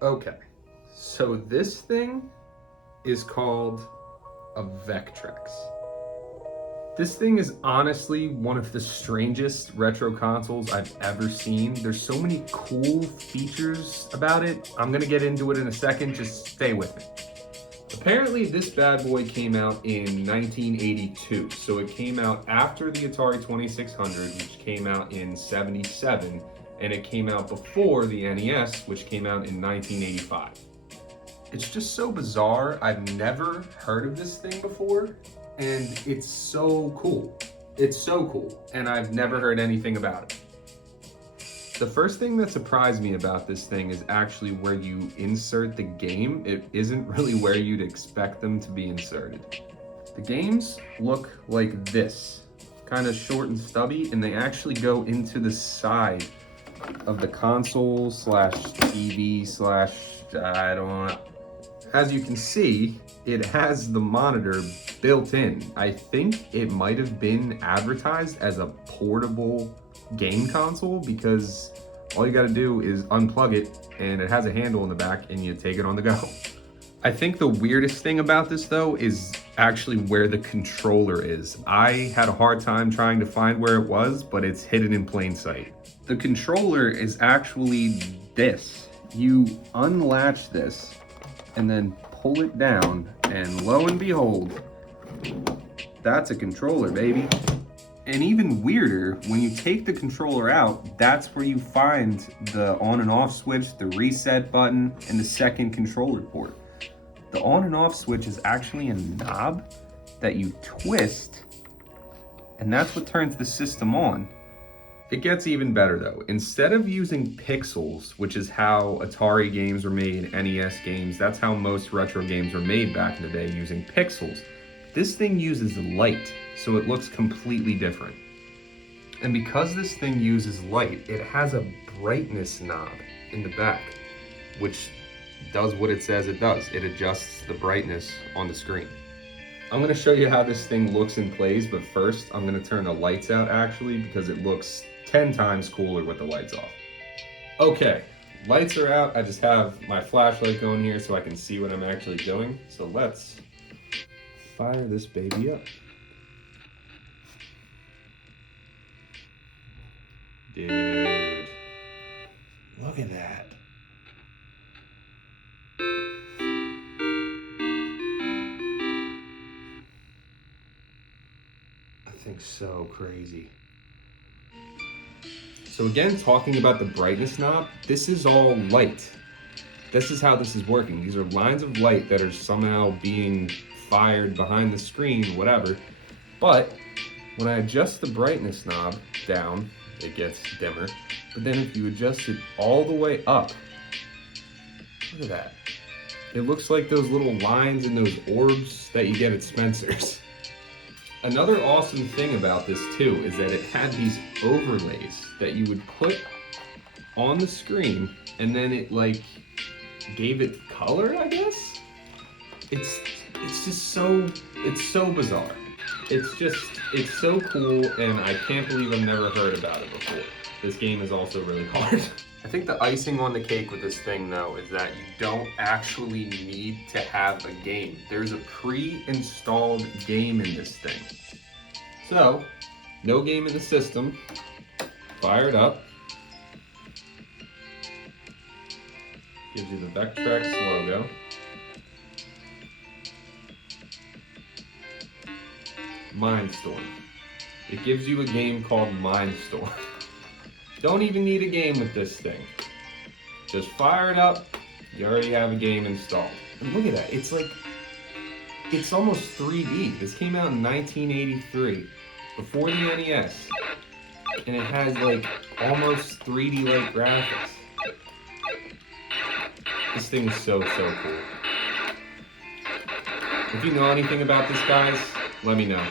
Okay, so this thing is called a Vectrex. This thing is honestly one of the strangest retro consoles I've ever seen. There's so many cool features about it. I'm gonna get into it in a second, just stay with me. Apparently this bad boy came out in 1982, so it came out after the Atari 2600, which came out in 77, and it came out before the NES, which came out in 1985. It's just so bizarre. I've never heard of this thing before, and it's so cool. It's so cool, and I've never heard anything about it. The first thing that surprised me about this thing is actually where you insert the game. It isn't really where you'd expect them to be inserted. The games look like this, kind of short and stubby, and they actually go into the side of the console slash TV slash, I don't know. As you can see, it has the monitor built in. I think it might have been advertised as a portable game console because all you gotta do is unplug it and it has a handle in the back and you take it on the go. I think the weirdest thing about this though is actually where the controller is. I had a hard time trying to find where it was, but it's hidden in plain sight. The controller is actually this. You unlatch this and then pull it down, and lo and behold, that's a controller, baby. And even weirder, when you take the controller out, that's where you find the on and off switch, the reset button, and the second controller port. The on and off switch is actually a knob that you twist, and that's what turns the system on. It gets even better though. Instead of using pixels, which is how Atari games were made, NES games, that's how most retro games were made back in the day, using pixels. This thing uses light, so it looks completely different. And because this thing uses light, it has a brightness knob in the back, which does what it says it does. It adjusts the brightness on the screen. I'm gonna show you how this thing looks and plays, but first I'm gonna turn the lights out actually because it looks 10 times cooler with the lights off. Okay, lights are out. I just have my flashlight going here so I can see what I'm actually doing. So let's fire this baby up. Dude, look at that. I think so crazy. So again, talking about the brightness knob, this is all light. This is how this is working. These are lines of light that are somehow being fired behind the screen, whatever. But when I adjust the brightness knob down, it gets dimmer. But then if you adjust it all the way up, look at that. It looks like those little lines in those orbs that you get at Spencer's. Another awesome thing about this too is that it had these overlays that you would put on the screen and then it like gave it color, I guess? It's just so, it's so bizarre. It's so cool and I can't believe I've never heard about it before. This game is also really hard. I think the icing on the cake with this thing though is that you don't actually need to have a game. There's a pre-installed game in this thing. So, no game in the system, fire it up. Gives you the Vectrex logo. Mindstorm. It gives you a game called Mindstorm. Don't even need a game with this thing. Just fire it up, you already have a game installed. And look at that, it's like, it's almost 3D. This came out in 1983, before the NES. And it has like almost 3D-like graphics. This thing is so cool. If you know anything about this, guys, let me know.